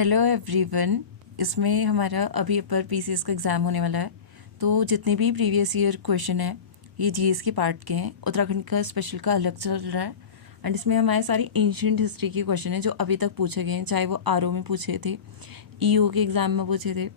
Hello everyone. इसमें हमारा अभी अपर पीसीएस का एग्ज़ाम होने वाला है। तो जितने भी प्रीवियस ईयर क्वेश्चन हैं ये जीएस के पार्ट के हैं। उत्तराखंड का स्पेशल का अलग चल रहा है एंड इसमें हमारे सारी एंशिएंट हिस्ट्री के क्वेश्चन हैं जो अभी तक पूछे गए हैं, चाहे वो आरओ में पूछे थे, ईओ के एग्ज़ाम में पूछे थे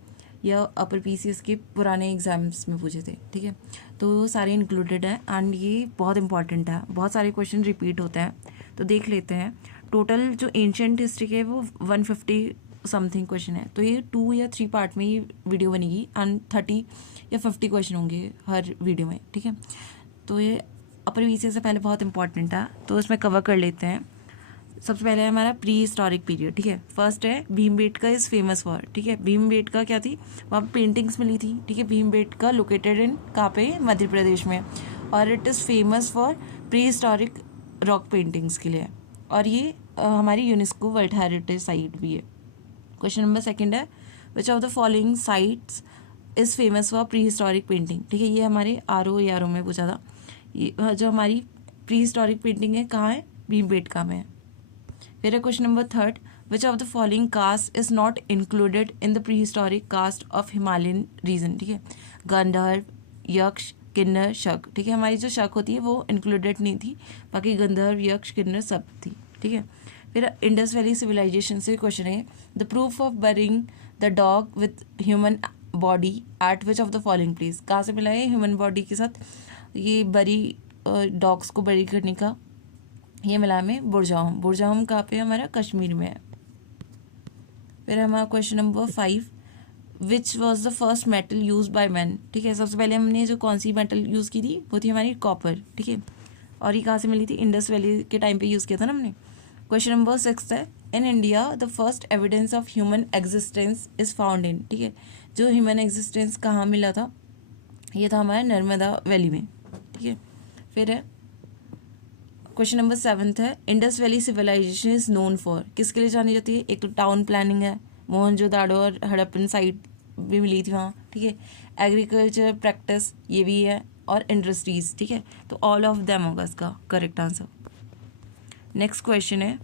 या अपर पीसीएस के पुराने एग्ज़ाम्स में पूछे थे। ठीक है, तो वो सारे इंक्लूडेड हैं एंड ये बहुत इंपॉर्टेंट है। बहुत सारे क्वेश्चन रिपीट होते हैं तो देख लेते हैं। टोटल जो एंशिएंट हिस्ट्री के वो 150 समथिंग क्वेश्चन है। तो ये 2 या 3 पार्ट में ही वीडियो बनेगी एंड 30 या 50 क्वेश्चन होंगे हर वीडियो में। ठीक है, तो ये अपर पीसीएस से पहले बहुत इंपॉर्टेंट है तो इसमें कवर कर लेते हैं। सबसे पहले है हमारा प्री हिस्टोरिक पीरियड। ठीक है, फर्स्ट है भीमबेटका इज़ फेमस फॉर। ठीक है, भीमबेटका क्या थी, वहाँ पर पेंटिंग्स मिली थी। ठीक है, भीमबेटका लोकेटेड इन कहाँ पे, मध्य प्रदेश में, और it is famous for pre historic rock paintings के लिए, और ये हमारी यूनेस्को वर्ल्ड हेरिटेज साइट भी है। क्वेश्चन नंबर सेकंड है which of the following sites is famous for pre historic painting. ठीक है, ये हमारे आरओ में पूछा था। ये जो हमारी प्री हिस्टोरिक पेंटिंग है कहाँ है, भीमबेटका में है। फिर है question number third which of the following caste is not included in the prehistoric caste of Himalayan region. ठीक है, गंधर्व, यक्ष, किन्नर, शक। ठीक है, हमारी जो शक होती है वो इंक्लूडेड नहीं थी, बाकी गंधर्व, यक्ष, किन्नर सब थी। ठीक है, फिर इंडस वैली सिविलाइजेशन से क्वेश्चन है the proof of burying the dog with human body at which of the following place. कहाँ से मिला है ह्यूमन बॉडी के साथ ये बरी डॉग्स को बरी करने का, ये मिला हमें बुरजाहम। बुरजाहम कहाँ पे, हमारा कश्मीर में है। फिर हमारा question number 5 which was the first metal use by man. ठीक है, सबसे पहले हमने जो कौन सी मेटल यूज़ की थी वो थी हमारी कॉपर। ठीक है, और ये कहाँ से मिली थी, इंडस वैली के टाइम पे यूज़ किया था ना हमने। क्वेश्चन नंबर 6 है in India the first evidence of human existence is found in. ठीक है, जो ह्यूमन एग्जिस्टेंस कहाँ मिला था, ये था हमारे नर्मदा वैली में। ठीक है, फिर है क्वेश्चन नंबर 7 है Indus valley civilization is known for. किसके लिए जानी जाती है, एक तो टाउन प्लानिंग है, मोहनजोदाड़ो और हड़प्पन साइट भी मिली थी वहाँ। ठीक है, एग्रीकल्चर प्रैक्टिस ये भी है, और इंडस्ट्रीज। ठीक है, तो ऑल ऑफ देम होगा इसका करेक्ट आंसर। नेक्स्ट क्वेश्चन है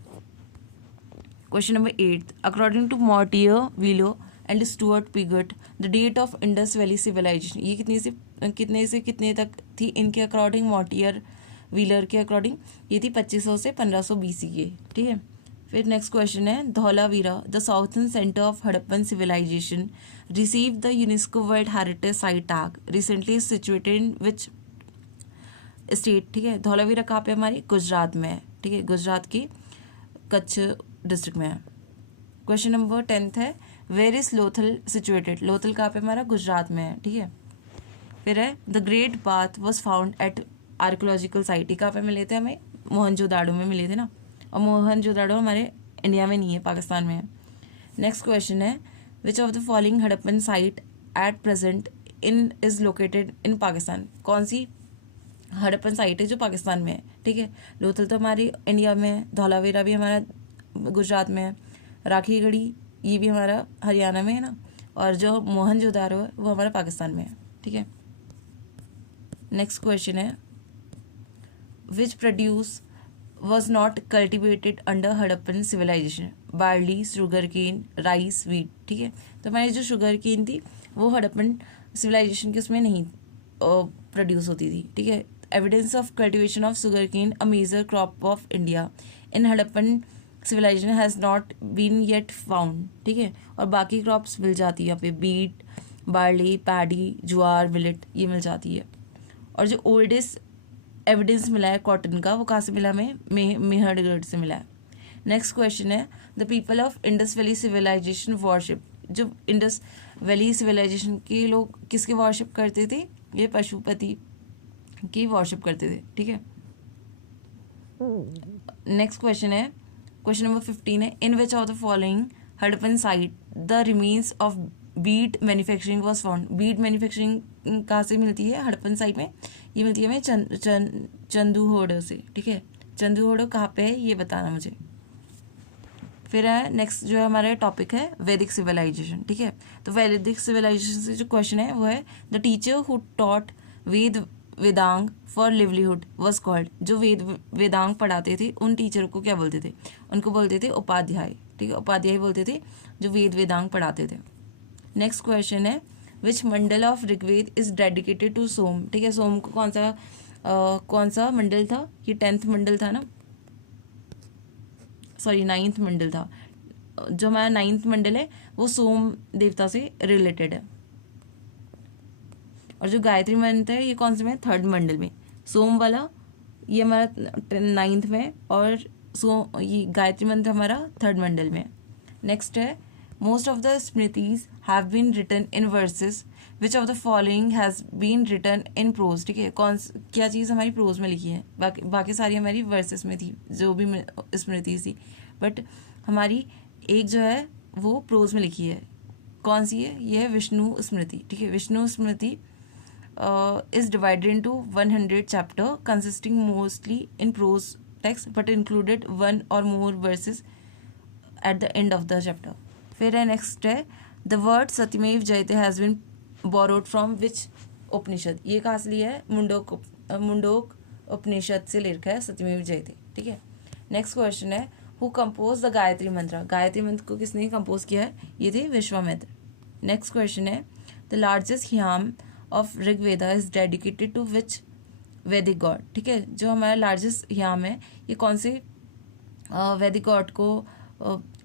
question number 8 according to Mortimer, Wheeler and Stuart Piggott the date of Indus valley civilisation. ये कितने से कितने तक थी इनके अकॉर्डिंग, मॉर्टियर व्हीलर के अकॉर्डिंग ये थी 2500 से 1500 BC के। ठीक है, फिर नेक्स्ट क्वेश्चन है Dholavira the southern centre of Harappan civilization receive the UNESCO world heritage site tag recently situated in which state. ठीक है, धौलावीरा कहाँ पे, हमारी गुजरात में है। ठीक है, गुजरात की कच्छ डिस्ट्रिक्ट में है। क्वेश्चन नंबर 10 है where is Lothal situated. Lothal कहाँ पे, हमारा गुजरात में है। ठीक है, फिर है the great bath was found at archaeological site. कहाँ पे मिले थे हमें, मोहनजोदाड़ो में मिले थे ना, और मोहनजोदाड़ो हमारे इंडिया में नहीं है, पाकिस्तान में है। नेक्स्ट क्वेश्चन है which of the following Harappan site at present in is located in Pakistan. कौन सी हड़प्पन साइट है जो पाकिस्तान में है। ठीक है, लोथल तो हमारी इंडिया में है, धौलावीरा भी हमारा गुजरात में है, राखी गढ़ी ये भी हमारा हरियाणा में है ना, और जो मोहनजोदारो है वो हमारा पाकिस्तान में है। ठीक है, नेक्स्ट क्वेश्चन है which produce was not cultivated under Harappan civilization. Barley, sugar cane, rice, wheat. ठीक है, तो हमारी जो शुगर केन थी वो हड़प्पन सिविलाइजेशन के उसमें नहीं प्रोड्यूस होती थी। ठीक है, evidence of cultivation of sugar cane a major crop of India in Harappan civilization has not been yet found. ठीक है, और बाकी क्रॉप्स मिल जाती है यहाँ पे, बीट, बार्ली, पैडी, ज्वार, मिलेट ये मिल जाती है। और जो ओल्डेस्ट एविडेंस मिला है कॉटन का वो कहाँ से मिला हमें, मेहरगढ़ से मिला है। नेक्स्ट क्वेश्चन है the people of Indus valley civilization worship. जो इंडस वैली सिविलाइजेशन के लोग किसके वॉरशिप करते थे, ये पशुपति की वॉरशिप करते थे। ठीक है, नेक्स्ट क्वेश्चन है क्वेश्चन नंबर 15 है in which of the following Harappan site the remains of bead manufacturing was found. Bead manufacturing कहाँ से मिलती है हड़प्पन साइट में, ये मिलती है हमें चंदूहोड़ो से। ठीक है, चंदूहोड़ो कहाँ पे है ये बताना मुझे। फिर है नेक्स्ट जो हमारा टॉपिक है वैदिक सिविलाइजेशन। ठीक है, तो वैदिक सिविलाइजेशन से जो क्वेश्चन है वो है the teacher who taught Vedang for livelihood was called. जो वेदांग पढ़ाते थे उन टीचर को क्या बोलते थे, उनको बोलते थे उपाध्याय। ठीक है, उपाध्याय बोलते थे जो वेद वेदांग पढ़ाते थे। नेक्स्ट क्वेश्चन है which mandal of Rigveda is dedicated to Soma. ठीक है, सोम को कौन सा मंडल था, ये 10th मंडल था ना, सॉरी 9th मंडल था। जो हमारा 9th मंडल है वो सोम देवता से रिलेटेड है। और जो गायत्री मंत्र है ये कौन से में, 3rd मंडल में। सोम वाला ये हमारा 9th में, और ये गायत्री मंत्र हमारा 3rd मंडल में। नेक्स्ट है most of the smritis have been written in verses which of the following has been written in prose. ठीक है, क्या चीज़ हमारी प्रोज में लिखी है, बाकी सारी हमारी वर्सेस में थी जो भी स्मृति थी, बट हमारी एक जो है वो प्रोज में लिखी है। कौन सी है, ये है विष्णु स्मृति। ठीक है, विष्णु स्मृति is divided into 100 chapter consisting mostly in prose text but included one or more verses at the end of the chapter. फिर है नेक्स्ट है the word सत्यमेव जयते has been borrowed from which उपनिषद। ये कहाँ से लिया है, मुंडोक उपनिषद से ले रखा है सत्यमेव जयते। ठीक है, नेक्स्ट क्वेश्चन है हु कंपोज द गायत्री मंत्र। गायत्री मंत्र को किसने कंपोज किया है, ये थे विश्वामित्र। नेक्स्ट क्वेश्चन है the largest hymn of Rigveda is dedicated to which Vedic god. ठीक है, जो हमारा लार्जेस्ट ह्याम है ये कौन से वैदिक गॉड को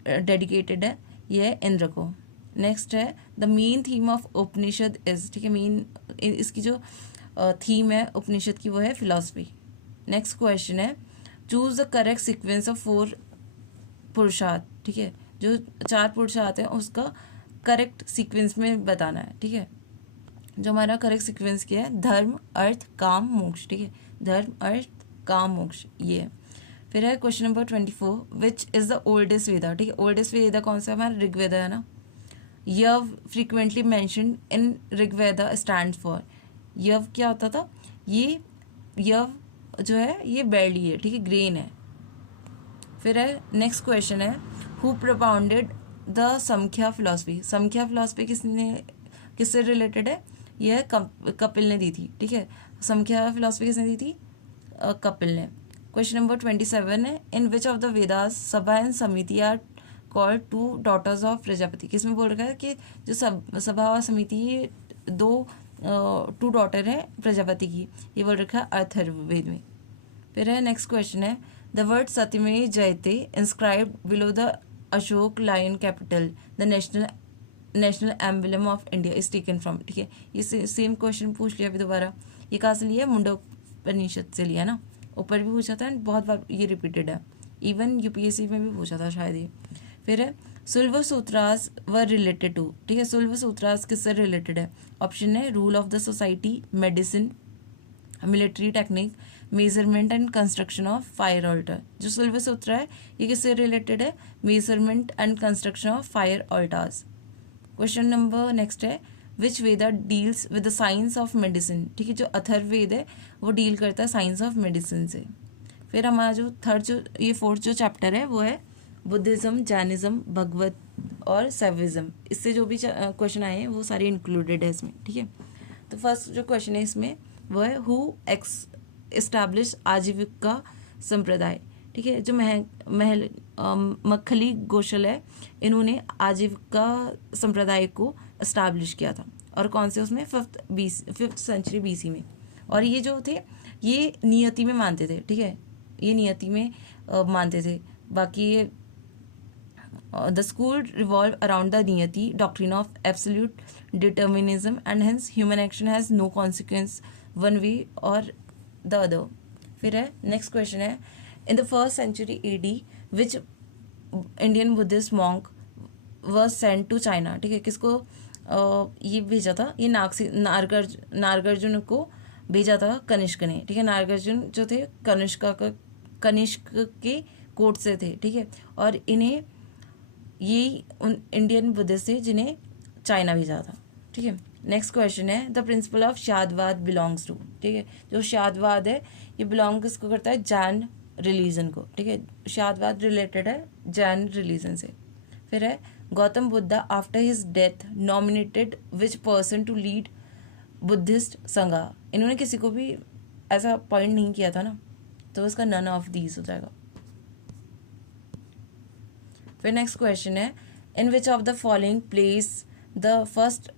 डेडिकेटेड है, ये है इंद्र को। नेक्स्ट है the main theme of Upanishad is. ठीक है, मेन इसकी जो थीम है उपनिषद की वो है फिलॉसफी। नेक्स्ट क्वेश्चन है choose the correct sequence of 4 पुरुषार्थ। ठीक है, जो 4 पुरुषार्थ हैं उसका करेक्ट सीक्वेंस में बताना है। ठीक है, जो हमारा करेक्ट सीक्वेंस क्या है, धर्म अर्थ काम मोक्ष। ठीक है, धर्म अर्थ काम मोक्ष ये है। फिर है question number 24 which is the oldest Veda. ठीक है, ओल्डेस्ट वेदा कौन सा हमारा ऋग्वेदा है ना। Yava frequently mentioned in Rigveda stand for. Yava क्या होता था, ये यव जो है ये बैरली है। ठीक है, ग्रेन है। फिर है नेक्स्ट क्वेश्चन है हु प्रोपाउंडेड द संख्या फिलॉसफी। संख्या फिलॉसफी किससे रिलेटेड है, यह कपिल ने दी थी। ठीक है, संख्या फिलॉसफी किसने दी थी, कपिल ने। क्वेश्चन नंबर 27 है in which of the Vedas sabha and samiti are called 2 daughters of Prajapati. किसमें बोल रखा है कि जो सभा और समिति ये 2 डॉटर है प्रजापति की, ये बोल रखा है अथर्ववेद में। फिर है नेक्स्ट क्वेश्चन है the word Satyameva Jayate inscribed below the Ashoka lion capital the national emblem of India is taken from. ठीक है, ये सेम क्वेश्चन पूछ लिया अभी दोबारा। ये कहाँ से लिया, मुंडोपनिषद से लिया ना, ऊपर भी पूछा था, बहुत बार ये रिपीटेड है, इवन यूपीएससी में भी पूछा था शायद ये। फिर है सुल्व सूत्रास वर रिलेटेड टू। ठीक है, सुल्व सूत्रास किससे रिलेटेड है, ऑप्शन है rule of the society, medicine, military technique, measurement and construction of fire altar. जो सुल्व सूत्र है ये किससे रिलेटेड है, measurement and construction of fire altars. Question number next है which Veda deals with the science of medicine. ठीक है, जो अथर्ववेद है वो डील करता है साइंस ऑफ मेडिसिन से। फिर हमारा जो 4th जो चैप्टर है वो है बुद्धिज्म, जैनिज्म, भगवत और सैविज्म। इससे जो भी क्वेश्चन आए हैं वो सारे इंक्लूडेड है इसमें। ठीक है, तो फर्स्ट जो क्वेश्चन है इसमें वो है हु एस्टैब्लिश आजीविका संप्रदाय। ठीक है, जो मक्खली गोशल है इन्होंने आजीविका संप्रदाय को एस्टैब्लिश किया था, और कौन से उसमें 5th सेंचुरी BC में। और ये जो थे ये नियति में मानते थे। ठीक है, ये नियति में मानते थे। बाकी ये the school revolve around the niyati doctrine of absolute determinism and hence human action has no consequence one way और द अदर। फिर है नेक्स्ट क्वेश्चन है in the 1st century AD which Indian Buddhist monk was sent to China. ठीक है, किसको ये भेजा था, ये नागार्जुन को भेजा था कनिष्क ने। ठीक है, नागार्जुन जो थे कनिष्क के कोर्ट से थे। ठीक है, और इन्हें ये उन इंडियन बुद्धिस्ट थे जिन्हें चाइना भेजा था। ठीक है, नेक्स्ट क्वेश्चन है the principle of Syadvada belongs to. ठीक है, जो शादवाद है ये बिलोंग किसको करता है, जैन रिलीजन को। ठीक है, शादवाद रिलेटेड है जैन रिलीजन से। फिर है Gautam Buddha after his death nominated which person to lead Buddhist Sangha. इन्होंने किसी को भी ऐसा अपॉइंट नहीं किया था ना, तो इसका नन ऑफ दीज हो जाएगा। फिर नेक्स्ट क्वेश्चन है, in which of the following place the first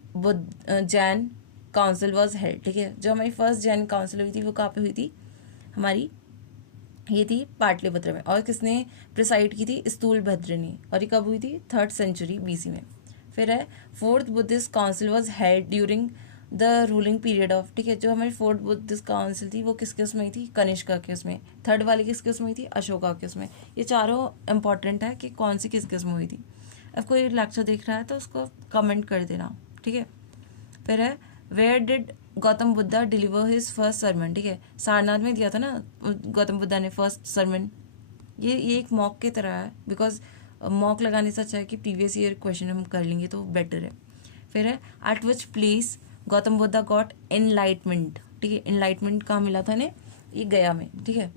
Jain council was held. ठीक है, जो हमारी फर्स्ट जैन काउंसिल हुई थी वो कहाँ पे हुई थी, हमारी ये थी पाटलिपुत्र में। और किसने प्रिसाइड की थी, स्थूलभद्र ने। और ये कब हुई थी, 3rd सेंचुरी BC में। फिर है, fourth Buddhist council was held during the ruling period of. ठीक है, जो हमारी फोर्थ बुद्धिस्ट काउंसिल थी वो किसके उसमें हुई थी, कनिष्का के उसमें। थर्ड वाली किसके उसमें हुई थी, अशोका के उसमें। ये चारों इंपॉर्टेंट है कि कौन सी किसके उसमें हुई थी। अब कोई लेक्चर देख रहा है तो उसको कमेंट कर देना। ठीक है, फिर है, where did Gautam Buddha deliver his first sermon. ठीक है, सारनाथ में दिया था ना गौतम बुद्धा ने फर्स्ट सरमन। ये एक मॉक की तरह है, बिकॉज मॉक लगाने से अच्छा है कि प्रीवियस ईयर क्वेश्चन हम कर लेंगे तो बेटर है। फिर है, eight which place Gautam Buddha got enlightenment. ठीक है, एनलाइटमेंट कहाँ मिला था इन्हें, ये गया में। ठीक है,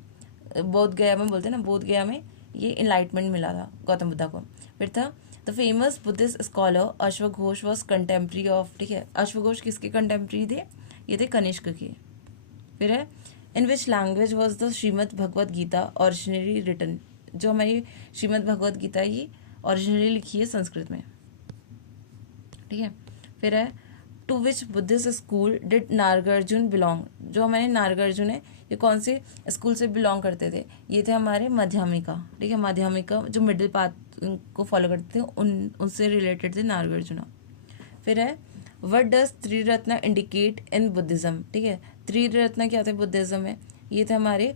बोध गया में बोलते हैं ना, बोध गया में ये एनलाइटमेंट मिला था गौतम बुद्धा को। फिर था, द फेमस बुद्धिस्ट स्कॉलर अश्वघोष वॉज कंटेम्प्रेरी ऑफ। ठीक है, अश्वघोष किसके कंटेम्प्रेरी थे, ये थे कनिष्क के। फिर है, in which language was the Shrimad Bhagavad Gita originally written. जो हमारी श्रीमद् भगवद गीता ये ओरिजिनली लिखी है संस्कृत में। ठीक है, फिर है, to which Buddhist school did Nagarjuna belong. जो हमारे नागार्जुन है ये कौन से स्कूल से बिलोंग करते थे, ये थे हमारे माध्यमिका। ठीक है, माध्यमिका जो मिडिल पाथ को फॉलो करते थे उनसे रिलेटेड थे नागार्जुना। फिर है, what does Triratna indicate in Buddhism. ठीक है, त्रिरत्न क्या थे बुद्धिज्म में, ये थे हमारे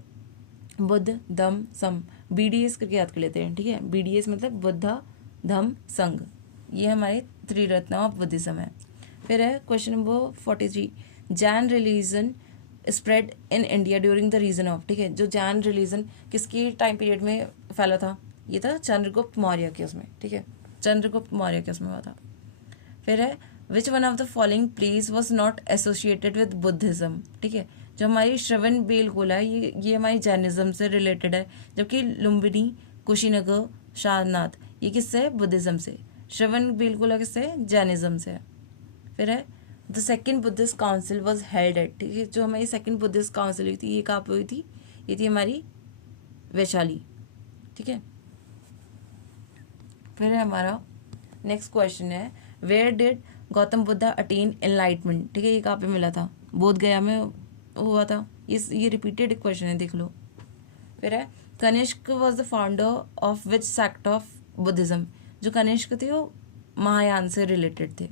बुद्ध धम्म संघ। BDS करके याद कर लेते हैं। ठीक है, BDS मतलब बुद्धा धम्म संघ, ये हमारे त्रिरत्न ऑफ बुद्धिज्म है। फिर है question number 43, Jain religion spread in India during the region of. ठीक है, जो जैन रिलीजन किसकी टाइम पीरियड में फैला था, ये था चंद्रगुप्त मौर्य के उसमें। ठीक है, चंद्रगुप्त मौर्य के उसमें हुआ था। फिर है, which one of the following place was not associated with Buddhism. ठीक है, जो हमारी श्रवण बेलगोला है ये हमारी जैनिज्म से रिलेटेड है, जबकि लुम्बिनी, कुशीनगर, सारनाथ ये किससे है, बुद्धिज्म से। श्रवण बेलगोला किससे है, जैनिज्म से है। फिर है, the second Buddhist council was held at. ठीक है, जो हमारी सेकेंड बुद्धिस्ट काउंसिल हुई थी ये कहाँ पे हुई थी, ये थी हमारी वैशाली। ठीक है, फिर है हमारा नेक्स्ट क्वेश्चन है, where did Gautam Buddha attain enlightenment. ठीक है, ये कहाँ पे मिला था, बोध गया में हुआ था। ये रिपीटेड क्वेश्चन है, देख लो। फिर है, Kanishka was the founder of which sect of Buddhism. जो कनिष्क थे वो महायान से रिलेटेड थे।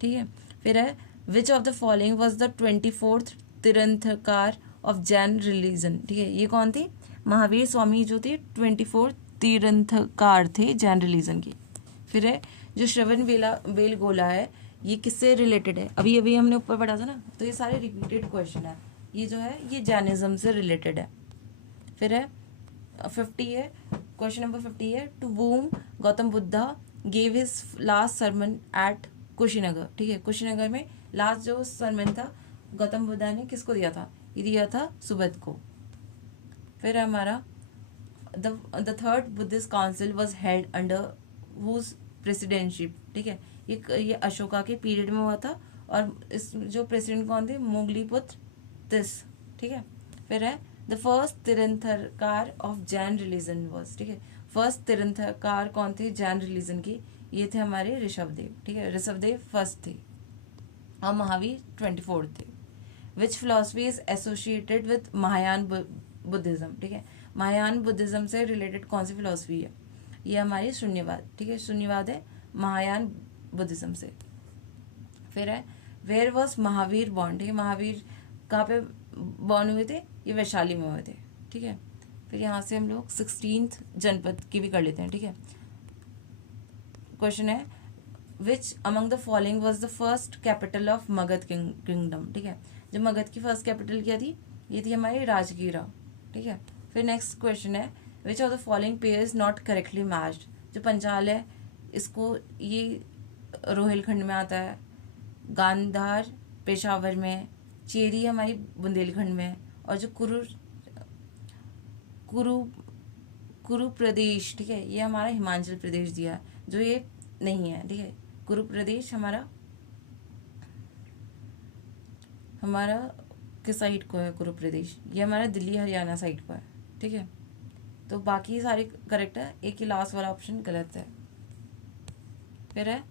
ठीक है, फिर है, which of the following was the 24th तीर्थंकर ऑफ जैन रिलीजन। ठीक है, ये कौन थे, महावीर स्वामी जो थे 24th तीर्थंकर थे जैन रिलीजन की। फिर है, जो श्रवण बेलगोला है ये किससे रिलेटेड है, अभी अभी हमने ऊपर पढ़ा था ना, तो ये सारे रिपीटेड क्वेश्चन है। ये जो है ये जैनिज्म से रिलेटेड है। फिर है 50 है, क्वेश्चन नंबर 50 है, to whom Gautam Buddha gave his last sermon at Kushinagar. ठीक है, कुशीनगर में लास्ट जो सरमन था गौतम बुद्धा ने किसको दिया था, ये दिया था सुबद को। फिर हमारा the third Buddhist council was held under whose presidentship. ठीक है, ये अशोका के पीरियड में हुआ था और इस जो प्रेसिडेंट कौन थे, मोगलीपुत्र तिस। ठीक है, फिर है, द फर्स्ट तीर्थंकर ऑफ जैन रिलीजन वॉज। ठीक है, फर्स्ट तीर्थंकर कौन थे जैन रिलीजन के, ये थे हमारे ऋषभदेव। ठीक है, ऋषभदेव फर्स्ट थे और महावीर 24th थे। Which philosophy is associated with Mahayana Buddhism. ठीक है, महायान बुद्धिज्म से रिलेटेड कौन सी फिलोसफी है, ये हमारी शून्यवाद। ठीक है, शून्यवाद है महायान बुद्धिज्म से। फिर है, वेयर वॉज महावीर बॉर्न। ठीक है, महावीर कहाँ पे बॉर्न हुए थे, ये वैशाली में हुए थे। ठीक है, फिर यहाँ से हम लोग 16th जनपद की भी कर लेते हैं। ठीक है, क्वेश्चन है, which among the following was the first capital of Magadh kingdom. ठीक है, जो मगध की फर्स्ट कैपिटल क्या थी, ये थी हमारी राजगीरा। ठीक है, फिर नेक्स्ट क्वेश्चन है, which of the following pair is not correctly matched. जो पंचाल है इसको ये रोहिलखंड में आता है, गांधार पेशावर में, चेरी हमारी बुंदेलखंड में, और जो कुरु प्रदेश, ठीक है, ये हमारा हिमाचल प्रदेश दिया है, जो ये नहीं है। ठीक है, कुरु प्रदेश हमारा किस साइड को है, कुरु प्रदेश ये हमारा दिल्ली हरियाणा साइड को है। ठीक है, तो बाकी सारे करेक्ट है, एक ही लास्ट वाला ऑप्शन गलत है। फिर है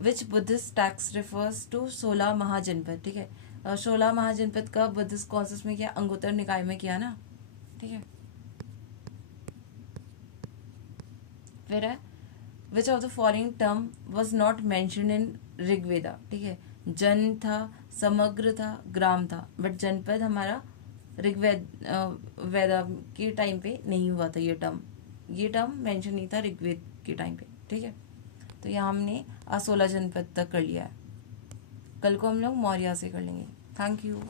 विच बुद्धिस्ट टेक्स्ट रिफर्स टू 16 महाजनपद। ठीक है, 16 महाजनपद का बुद्धिस्ट कौन सा में किया, अंगुत्तर निकाय में किया ना। ठीक है, फिर है which of the following term was not mention in Rigveda. ठीक है, जन था, समग्र था, ग्राम था, बट जनपद हमारा ऋग्वेद वेदा के टाइम पे नहीं हुआ था। ये टर्म मेंशन नहीं था ऋग्वेद के टाइम पे। ठीक है, तो यहाँ हमने 16 जनपद तक कर लिया है। कल को हम लोग मौर्य से कर लेंगे। Thank you.